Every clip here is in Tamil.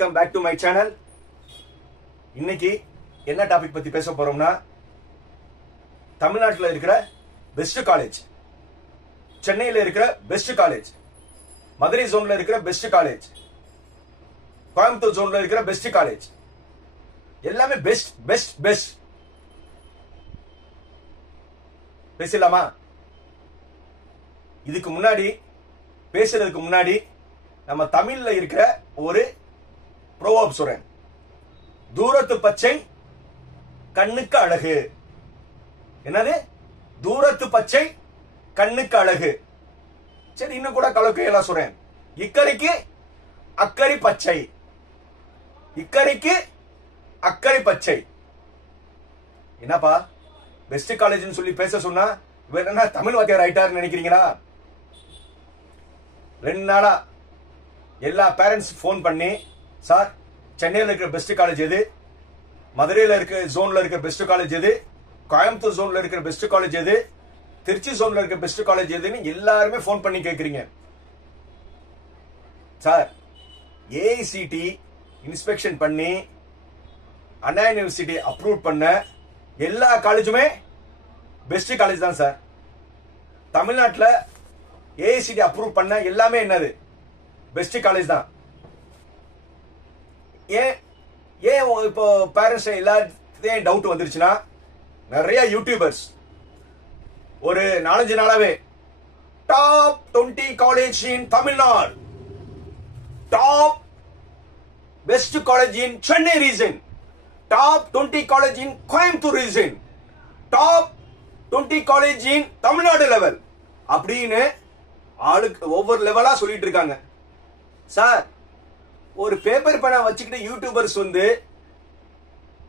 Welcome back to my channel. இன்னைக்கு என்ன டாபிக் பத்தி பேச போறோம்னா, தமிழ்நாட்டில் இருக்கிற பெஸ்ட் காலேஜ், சென்னையில் இருக்கிற பெஸ்ட் காலேஜ், மதுரை ஜோன்ல இருக்கிற பெஸ்ட் காலேஜ், கோயம்புத்தூர் ஜோன்ல இருக்கிற பெஸ்ட் காலேஜ், எல்லாமே பெஸ்ட் பெஸ்ட் பெஸ்ட். பேசலாமா? இதுக்கு முன்னாடி பேசுறதுக்கு முன்னாடி நம்ம தமிழ்ல இருக்கிற ஒரு ப்ரோவர்ப் சொல்றேன். தூரத்து பச்சை கண்ணுக்கு அழகு. என்னது? தூரத்து பச்சை கண்ணுக்கு அழகு. சரி, இன்னும் கூட கலக்கையெல்லாம் சொல்றேன். இக்கரைக்கு அக்கறை பச்சை, இக்கரைக்கு அக்கறை பச்சை. என்னப்பா பெஸ்ட் காலேஜ்னு சொல்லி பேச சொன்னா இவர் என்ன தமிழ் வாத்தியார் ஆயிட்டாருன்னு நினைக்கிறீங்களா? 2 நாளா எல்லா பேரண்ட்ஸ் போன் பண்ணி, சார் சென்னையில் இருக்கிற பெஸ்ட் காலேஜ் எது, மதுரையில் இருக்கிற ஜோன்ல இருக்கிற பெஸ்ட் காலேஜ் எது, கோயம்புத்தூர் ஜோன்ல இருக்கிற பெஸ்ட் காலேஜ் எது, திருச்சி ஜோன்ல இருக்கிற பெஸ்ட் காலேஜ் எதுன்னு எல்லாருமே போன் பண்ணி கேட்குறீங்க. சார் ஏஐசிடி இன்ஸ்பெக்ஷன் பண்ணி அண்ணா யூனிவர்சிட்டி அப்ரூவ் பண்ண எல்லா காலேஜுமே பெஸ்ட் காலேஜ் தான் சார். தமிழ்நாட்டில் ஏஐசிடி அப்ரூவ் பண்ண எல்லாமே என்னது? பெஸ்ட் காலேஜ் தான். ஏன் இப்போ பேரண்ட்ஸ் எல்லாத்தையும் டவுட் வந்துருச்சுன்னா, நிறைய யூடியூபர்ஸ் ஒரு 4-5 நாளாவே top 20 college in Tamil Nadu, top best college in Chennai region, top 20 college in Coimbatore region, top 20 college in Tamil Nadu level அப்படின்னு ஆளுக்கு ஒவ்வொரு லெவலா சொல்லிட்டு இருக்காங்க. சார், ஒரு பேப்பர் பேனா வச்சுக்கிட்டு யூடியூபர்ஸ் வந்து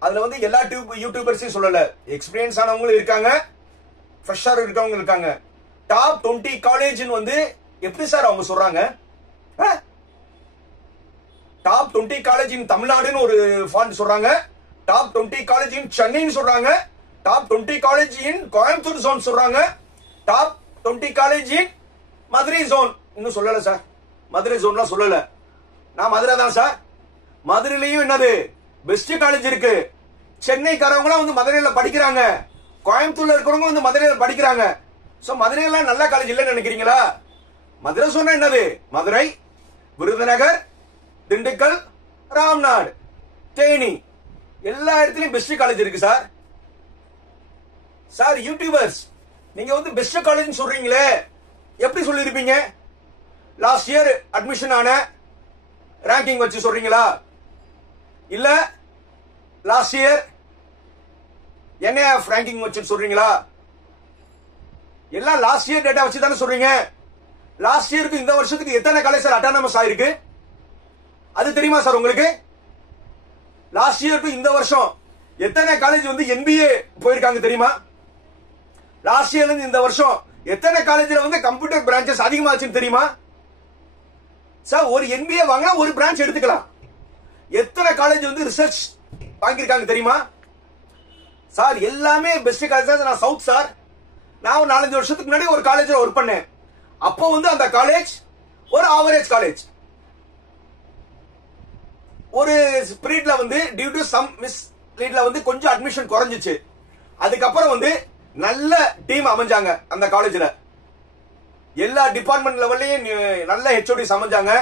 அதுல வந்து எல்லா யூடியூபர்ஸையும் சொல்லல, எக்ஸ்பீரியன்ஸ் ஆனவங்களும் இருக்காங்க, ஃப்ரெஷர் இருக்கவங்க இருக்காங்க. டாப் 20 காலேஜ் வந்து எப்படி சார் அவங்க சொல்றாங்க? டாப் 20 காலேஜ் இன் தமிழ்நாடுன்னு ஒரு ஃபாண்ட் சொல்றாங்க, டாப் 20 காலேஜ் இன் சென்னைன்னு சொல்றாங்க, top 20 college in Coimbatore zone சொல்றாங்க, top 20 college in Madurai zone இன்னும் சொல்லல சார். மதுரை ஜோன்லாம் சொல்லல. நான் மதுரை தான் சார். மதுரையிலையும் என்னது பெஸ்ட் காலேஜ் இருக்கு. சென்னைக்காரவங்களாம் வந்து மதுரையில படிக்கிறாங்க, கோயம்புத்தூர்ல இருக்கிறவங்க வந்து மதுரையில படிக்கிறாங்க. சோ மதுரையில நல்ல காலேஜ் இல்லைன்னு நினைக்கிறீங்களா? மதுரை சொன்னா என்னது? மதுரை, விருதுநகர், திண்டுக்கல், ராம்நாடு, தேனி, எல்லா இடத்துலயும் பெஸ்ட் காலேஜ் இருக்கு சார். சார் யூடியூபர்ஸ், நீங்க வந்து பெஸ்ட் காலேஜ் சொல்றீங்களே, எப்படி சொல்லிருப்பீங்க? லாஸ்ட் இயர் அட்மிஷன் ஆன ரேங்கிங் வச்சு சொல்றீங்களா? இல்ல லாஸ்ட் இயர் NAF ரேங்கிங் வச்சு சொல்றீங்களா? எல்லாம் லாஸ்ட் இயர் டேட்டா வச்சு தானே சொல்றீங்க. லாஸ்ட் இயருக்கு இந்த வருஷத்துக்கு எத்தனை காலேஜ் சார் அட்டானமஸ் ஆயிருக்கு? அது தெரியுமா சார் உங்களுக்கு? லாஸ்ட் இயருக்கு இந்த வருஷம் எத்தனை காலேஜ் வந்து NBA போயிருக்காங்க தெரியுமா? லாஸ்ட் இயர்ல இருந்து இந்த வருஷம் எத்தனை காலேஜ்ல வந்து கம்ப்யூட்டர் பிரான்ச்சஸ் அதிகமாச்சுன்னு தெரியுமா? சார், ஒரு NBA வாங்கினா ஒரு பிரான்ச் எடுத்துக்கலாம். எத்தனை காலேஜ் வந்து ரிசர்ச் வாங்கியிருக்காங்க தெரியுமா? சார் எல்லாமே பெஸ்ட் காலேஜ். நான் சவுத் சார். நான் 4-5 வருஷத்துக்கு முன்னாடி ஒரு காலேஜ்ல ஒர்க் பண்ணேன். அப்போ வந்து அந்த காலேஜ் ஒரு ஆவரேஜ் காலேஜ். ஒரு ஸ்பிரிட்ல வந்து டியூ டு சம் மிஸ் லீட்ல வந்து கொஞ்சம் அட்மிஷன் குறைஞ்சிச்சு. அதுக்கப்புறம் வந்து நல்ல டீம் அமைஞ்சாங்க அந்த காலேஜ்ல. எல்லா டிபார்ட்மெண்ட் லெவல்லையும் நல்ல HODs அமைஞ்சாங்க,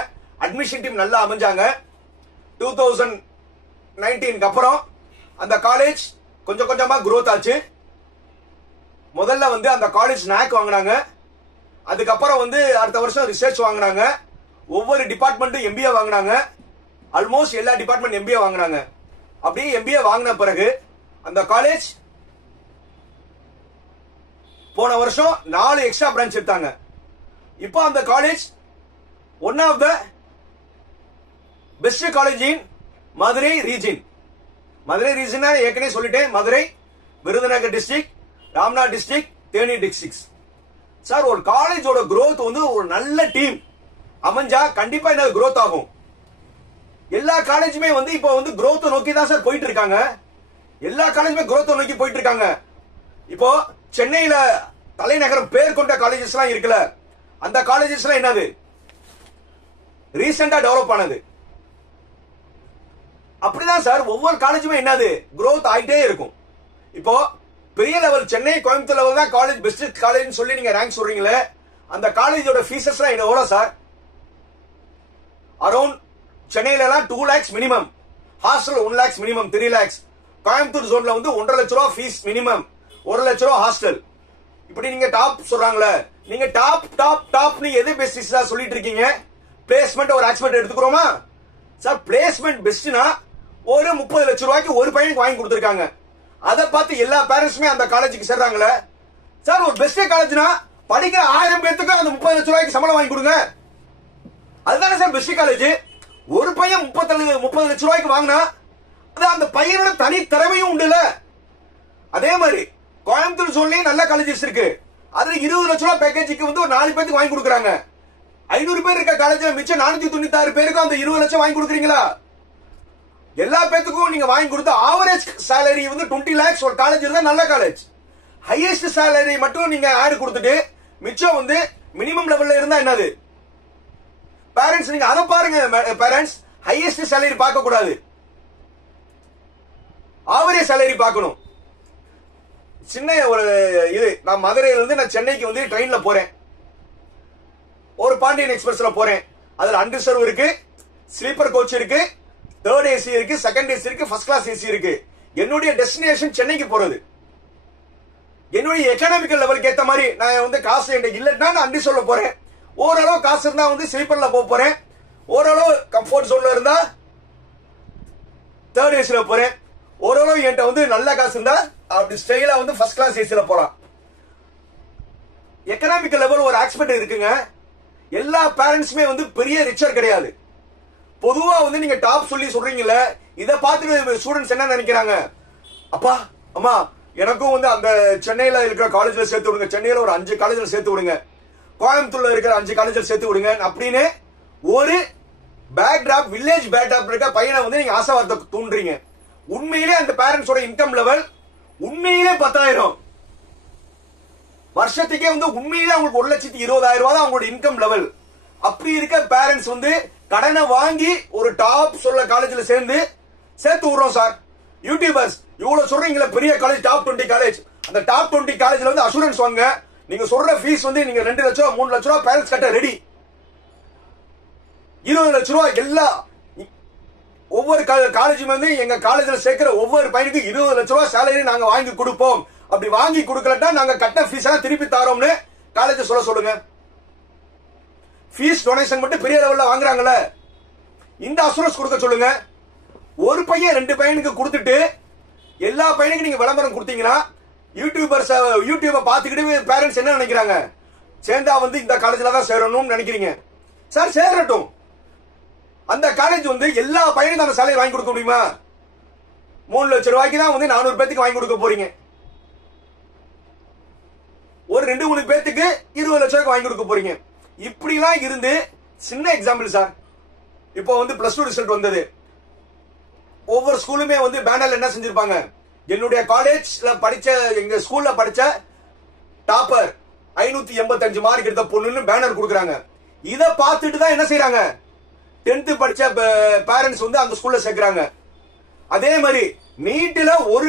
அட்மிஷன் டீம் நல்லா அமைஞ்சாங்க. 2019 அப்புறம் அந்த காலேஜ் கொஞ்சம் கொஞ்சமா growth ஆச்சு. முதல்ல வந்து அந்த காலேஜ் NAC வாங்கினாங்க, அதுக்கப்புறம் வந்து அடுத்த வருஷம் ரிசர்ச் வாங்கினாங்க, ஒவ்வொரு டிபார்ட்மெண்ட்டும் MBA வாங்கினாங்க, ஆல்மோஸ்ட் எல்லா டிபார்ட்மெண்ட் MBA வாங்கினாங்க. அப்படியே MBA வாங்கின பிறகு அந்த காலேஜ் போன வருஷம் 4 எக்ஸ்ட்ரா பிரான்ச் எடுத்தாங்க. இப்போ அந்த college one of the best college in Madurai region. Madurai region ஏற்கனவே சொல்லிட்டேன். Madurai, Virudhunagar district, Ramnad district, Theni district. Sir, ஒரு காலேஜோட growth வந்து ஒரு நல்ல டீம் அமைஞ்சா கண்டிப்பா என்ன growth ஆகும். எல்லா காலேஜுமே வந்து இப்போ வந்து growth நோக்கி தான் சார் போயிட்டு இருக்காங்க. எல்லா காலேஜுமே growth நோக்கி போயிட்டு இருக்காங்க. இப்போ சென்னையில தலைநகரம் பேர் கொண்ட காலேஜஸ் எல்லாம் இருக்குல்ல, அந்த காலேஜஸ் எல்லாம் என்னது? ரீசெண்டா டெவலப் ஆனது. அப்படிதான் சார் ஒவ்வொரு காலேஜுமே என்னது growth ஆயிட்டே இருக்கும். இப்போ பெரிய லெவல் சென்னை கோயம்புத்தூர் லெவல் தான் காலேஜ் பெஸ்ட் காலேஜ் சொல்லி நீங்க ரேங்க் சொல்றீங்களே, அந்த காலேஜோட ஃபீஸஸ்லாம் எவ்வளவு சார்? அரௌண்ட் சென்னையில எல்லாம் 2 lakhs minimum, hostel 1 lakhs minimum, 3 lakhs. Coimbatore ஜோன்ல வந்து 1.5 லட்ச ரூபா ஃபீஸ் மினிமம், 1 லட்ச ரூபா ஹாஸ்டல். இப்படி நீங்க டாப் சொல்றாங்களே, நீங்க டாப் டாப் டாப் நீ எது பெஸ்ட் சொல்லிட்டு இருக்கீங்க? பிளேஸ்மெண்ட் ஒரு எக்ஸ்பர்ட் எடுத்துக்கிறோமா சார்? பிளேஸ்மெண்ட் பெஸ்ட்னா ஒரு 30 லட்சம் ரூபாய்க்கு ஒரு பையனுக்கு வாங்கி கொடுத்துருக்காங்க. அதை பார்த்து எல்லா பேரண்ட்ஸுமே அந்த காலேஜுக்கு சேர்றாங்களே சார். ஒரு பெஸ்ட் காலேஜ்னா படிக்கிற 1000 பேருக்கு அந்த 30 லட்சம் ரூபாய்க்கு சம்பளம் வாங்கி கொடுங்க. அதுதானே சார் பெஸ்ட் காலேஜ். ஒரு பையன் 30 லட்சம் ரூபாய்க்கு வாங்கினா அது அந்த பையனோட தனி திறமையும் உண்டுல. அதே மாதிரி கோயம்புத்தூர் ஜோன்லயும் நல்ல காலேஜஸ் இருக்கு. அதுல 20 லட்சம் ரூபாய் பேக்கேஜுக்கு வந்து ஒரு 4 பேருக்கு வாங்கி கொடுக்குறாங்க. 500 பேர் இருக்க காலேஜ்ல மிச்சம் 496 பேருக்கு அந்த 20 லட்சம் வாங்கி கொடுக்குறீங்களா? எல்லா பேத்துக்கும் நீங்க வாங்கி கொடுத்த ஆவரேஜ் சேலரி வந்து 20 lakhs ஒரு காலேஜ் இருந்தா நல்ல காலேஜ். ஹையஸ்ட் சேலரி மட்டும் நீங்க ஆட் கொடுத்துட்டு மிச்சம் வந்து மினிமம் லெவல்ல இருந்தா என்னது? பேரண்ட்ஸ் நீங்க அதை பாருங்க. பேரண்ட்ஸ் ஹையஸ்ட் சேலரி பார்க்க கூடாது, ஆவரேஜ் சேலரி பார்க்கணும். சின்ன ஒரு இது, நான் மதுரையில இருந்து நான் சென்னைக்கு வந்து ட்ரெயின்ல போறேன். ஒரு பாண்டியன் எக்ஸ்பிரஸ்ல போறேன். அதுல அன்ரிசர்வ் இருக்கு, ஸ்லீப்பர் கோச் இருக்கு, தேர்ட் ஏசி இருக்கு, செகண்ட் ஏசி இருக்கு, ஃபர்ஸ்ட் கிளாஸ் ஏசி இருக்கு. என்னுடைய டெஸ்டினேஷன் சென்னைக்கு போறது. என்னுடைய எக்கனாமிக்கல் லெவலுக்கு ஏத்த மாதிரி நான் வந்து காசு என்கிட்ட இல்லைன்னா நான் அன்ரிசர்வ்ல போறேன். ஓரளவு காசு இருந்தா வந்து ஸ்லீப்பர்ல போறேன். ஓரளவு கம்ஃபர்ட் ஜோன்ல இருந்தா தேர்ட் ஏசில போறேன். ஓரளவு என்கிட்ட வந்து நல்ல காசு இருந்தா அப்படி ஸ்டைலா வந்து ஃபர்ஸ்ட் கிளாஸ் ஏசில போலாம். எக்கனாமிக்கல் லெவல் ஒரு ஆஸ்பெக்ட் இருக்குங்க. எல்லா பேரண்ட்ஸுமே வந்து பெரிய ரிச்சர் கிடையாது. பொதுவா வந்து நீங்க டாப் சொல்லி சொல்றீங்கல்ல, இத பார்த்துட்டு ஸ்டூடெண்ட்ஸ் என்ன நினைக்கிறாங்க? அப்பா அம்மா எனக்கும் வந்து அந்த சென்னையில இருக்கிற காலேஜ்ல சேர்த்து விடுங்க, சென்னையில ஒரு 5 காலேஜ்ல சேர்த்து விடுங்க, கோயம்புத்தூர்ல இருக்கிற 5 காலேஜ்ல சேர்த்து விடுங்க அப்படின்னு ஒரு back drop, village back drop இருக்க பையனை வந்து நீங்க ஆசை வார்த்தை தூண்டுறீங்க. உண்மையிலே அந்த பேரண்ட்ஸோட இன்கம் லெவல் உண்மையிலே 10,000 வருஷத்துக்கே வந்து உண்மையிலே அவங்களுக்கு 1,20,000 ரூபாய் தான் அவங்களோட இன்கம் லெவல். அப்படி இருக்க பேரண்ட்ஸ் வந்து கடனை வாங்கி ஒரு டாப் சொல்ல காலேஜ்ல சேர்த்து விடுறோம் சார். யூடியூபர்ஸ் இவ்வளவு சொல்றீங்களா பெரிய காலேஜ், டாப் 20 காலேஜ், அந்த டாப் 20 காலேஜ்ல வந்து அசூரன்ஸ் வாங்க. நீங்க சொல்ற ஃபீஸ் வந்து நீங்க 2 லட்சம் ரூபாய் 3 லட்சம் ரூபாய் பேரண்ட்ஸ் கட்ட ரெடி. 20 லட்சம் ரூபாய் எல்லா ஒவ்வொரு காலேஜும் வந்து எங்க காலேஜ்ல சேர்க்கிற ஒவ்வொரு பையனுக்கு 20 லட்சம் ரூபாய் சேலரி நாங்க வாங்கி கொடுப்போம். அப்படி வாங்கி கொடுக்கலட்டா நாங்க கட்ட ஃபீஸ் எல்லாம் திருப்பி தரோம்னு காலேஜ் சொல்லுங்க. ஃபீஸ் டொனேஷன் மட்டும் பெரிய லெவல்ல வாங்குறாங்கல்ல, இந்த அசூரன்ஸ் கொடுக்க சொல்லுங்க. ஒரு பையன் 2 பையனுக்கு கொடுத்துட்டு எல்லா பையனுக்கும் நீங்க விளம்பரம் கொடுத்தீங்கன்னா யூடியூப பாத்துக்கிட்டு பேரண்ட்ஸ் என்ன நினைக்கிறாங்க? சேர்ந்தா வந்து இந்த காலேஜ்ல தான் சேரணும்னு நினைக்கிறீங்க. சார் சேரட்டும். அந்த காலேஜ் வந்து எல்லா பையனுக்கும் அந்த சேலரி வாங்கி கொடுக்க முடியுமா? 3 லட்சம் ரூபாய்க்கு தான் வந்து 400 பேத்துக்கு வாங்கி கொடுக்க போறீங்க. ஒரு 2-3 பேத்துக்கு 20 லட்சம் ரூபாய்க்கு வாங்கி கொடுக்க போறீங்க. இப்படி எல்லாம் இருந்து சின்ன எக்ஸாம்பிள் சார். இப்போ வந்து +2 ரிசல்ட் வந்தது. ஒவ்வொரு ஸ்கூலுமே வந்து பேனர்ல என்ன செஞ்சிருப்பாங்க? என்னுடைய காலேஜ்ல படிச்ச, எங்க ஸ்கூல்ல படிச்ச டாப்பர் 585 மார்க் எடுத்த பொண்ணுன்னு பேனர் கொடுக்குறாங்க. இத பார்த்துட்டு தான் என்ன செய்யறாங்க? 10th படிச்ச பேரண்ட்ஸ் வந்து அந்த ஸ்கூல்ல சேர்க்கிறாங்க. அதே மாதிரி நீட்ல ஒரு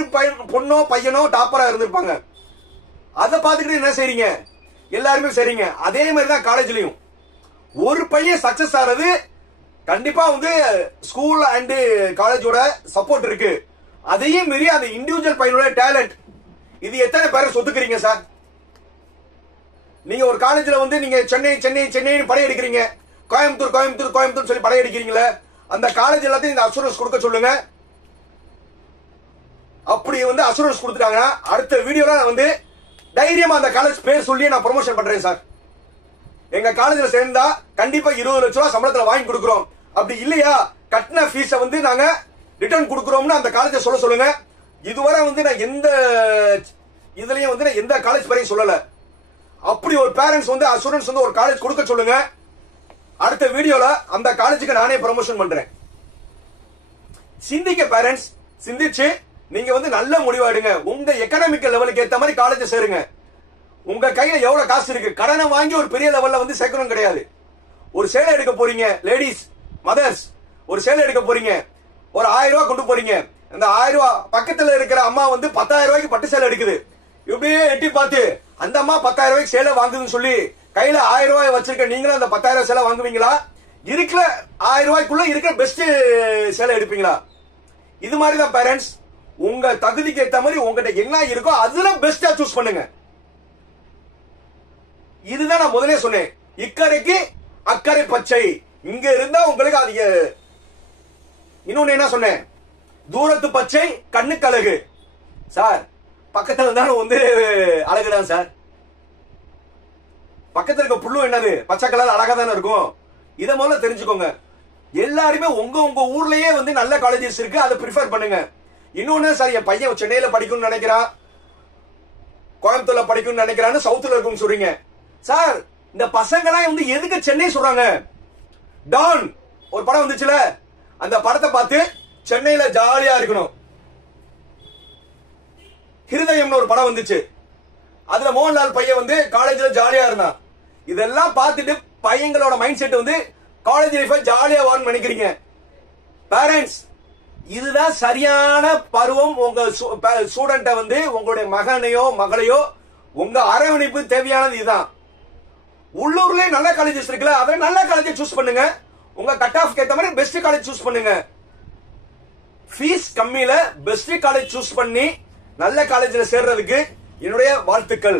பொண்ணோ பையனோ டாப்பரா இருந்திருப்பாங்க. அதை பார்த்துக்கிட்டு என்ன செய்றீங்க? எல்லாருமே சரிங்க. அதே மாதிரி தான் காலேஜ்லயும் ஒரு பையன் சக்சஸ் ஆறது கண்டிப்பா வந்து ஸ்கூல் அண்ட் காலேஜோட சப்போர்ட் இருக்கு. அதையும் மீறி அந்த இண்டிவிஜுவல் பையனோட டேலண்ட், இது எத்தனை பேரை சொத்துக்கிறீங்க சார்? நீங்க ஒரு காலேஜ்ல வந்து நீங்க சென்னை சென்னை சென்னைன்னு படையெடுக்கிறீங்க, கோயம்புத்தூர் கோயம்புத்தூர் கோயம்புத்தூர் சொல்லி படையெடுக்கிறீங்களே, அந்த காலேஜ் எல்லாத்தையும் இந்த அசூரன்ஸ் கொடுக்க சொல்லுங்க. அப்படி வந்து அசூரன்ஸ் கொடுத்துட்டாங்கன்னா அடுத்த வீடியோல வந்து தைரியமா அந்த காலேஜ் பேர் சொல்லி நான் ப்ரொமோஷன் பண்றேன் சார். எங்க காலேஜ்ல சேர்ந்தா கண்டிப்பா 20 லட்சம் ரூபாய் சம்பளத்துல வாங்கி கொடுக்கிறோம். அப்படி இல்லையா கட்டின ஃபீஸ வந்து நாங்க ரிட்டர்ன் கொடுக்கிறோம்னு அந்த காலேஜ் சொல்லுங்க. இதுவரை வந்து நான் எந்த இதுலயும் வந்து எந்த காலேஜ் பேரையும் சொல்லல. அப்படி ஒரு பேரண்ட்ஸ் வந்து அசூரன்ஸ் வந்து ஒரு காலேஜ் கொடுக்க சொல்லுங்க. அடுத்த வீடியோல அந்த காலேஜுக்கு நானே ப்ரமோஷன் பண்றேன். சிந்திக்க பேரண்ட்ஸ், சிந்திச்சு நீங்க வந்து நல்ல முடிவு எடுங்க. உங்க எக்கனாமிக்கல் லெவலுக்கு ஏத்த மாதிரி காலேஜ் சேருங்க. உங்க கையில எவ்வளவு காசு இருக்கு, கடனை வாங்கி ஒரு பெரிய லெவல்ல வந்து சேர்க்கணும் கிடையாது. ஒரு சேலை எடுக்க போறீங்க, லேடிஸ் மதர்ஸ் ஒரு சேலை எடுக்க போறீங்க, ஒரு 1000 ரூபாய் கொண்டு போறீங்க. அந்த 1000 ரூபாய் பக்கத்துல இருக்கிற அம்மா வந்து 10,000 ரூபாய்க்கு பட்டு சேலை எடுக்குது. இப்படியே எட்டி பார்த்து அந்த அம்மா 10,000 ரூபாய்க்கு சேலை வாங்குதுன்னு சொல்லி கையில 1000 ரூபாய் வச்சிருக்க நீங்களும் அந்த 10,000 சேலை வாங்குவீங்களா? இருக்கிற 1000 ரூபாய்க்குள்ள இருக்கிற பெஸ்ட் சேலை எடுப்பீங்களா? இது மாதிரி தான் பேரண்ட்ஸ், உங்க தகுதிக்கு ஏற்ற மாதிரி உங்ககிட்ட என்ன இருக்கோ அதுல பெஸ்டா சூஸ் பண்ணுங்க. இதுதான் நான் முதலே சொன்னேன், இக்கரைக்கு அக்கறை பச்சை. இங்க இருந்தா உங்களுக்கு அது. இன்னொன்னு என்ன சொன்னேன், தூரத்து பச்சை கண்ணுக்கு அழகு. சார் பக்கத்துல இருந்தாலும் வந்து அழகுதான் சார். பக்கத்துல இருக்க புல்லும் என்னது பச்சை கலர் அழகா தானே இருக்கும். இதை முதல்ல தெரிஞ்சுக்கோங்க. எல்லாருமே உங்க உங்க ஊர்லயே வந்து நல்ல காலேஜஸ் இருக்கு, அதை ப்ரிஃபர் பண்ணுங்க. இன்னொன்னு சார், என் பையன் சென்னையில படிக்கணும்னு நினைக்கிறான், கோயம்புத்தூர்ல படிக்கணும்னு நினைக்கிறான்னு சவுத்துல இருக்குன்னு சொல்றீங்க. சார் இந்த பசங்க எல்லாம் வந்து எதுக்கு சென்னை சொல்றாங்க? டான் ஒரு படம் வந்துச்சுல, அந்த படத்தை பார்த்து சென்னையில ஜாலியா இருக்கணும். ஹிருதயம்னு ஒரு படம் வந்துச்சு, அதுல மோகன்லால் பையன் வந்து காலேஜ்ல ஜாலியா இருந்தான். இதெல்லாம் பார்த்துட்டு பையங்களோட மைண்ட் செட் வந்து காலேஜ் லைஃப் ஜாலியா வான்னு நினைக்கிறீங்க. பேரண்ட்ஸ், இதுதான் சரியான பருவம். உங்க ஸ்டூடெண்ட்டை வந்து உங்களுடைய மகனையோ மகளையோ உங்க அரவணைப்பு தேவையானது இதுதான். உள்ளூர்லயே நல்ல காலேஜஸ் இருக்குல்ல, அதை நல்ல காலேஜ் சூஸ் பண்ணுங்க. உங்க கட் ஆஃப் ஏத்த மாதிரி பெஸ்ட் காலேஜ் சூஸ் பண்ணுங்க. ஃபீஸ் கம்மியில பெஸ்ட் காலேஜ் சூஸ் பண்ணி நல்ல காலேஜ்ல சேர்றதுக்கு என்னுடைய வாழ்த்துக்கள்.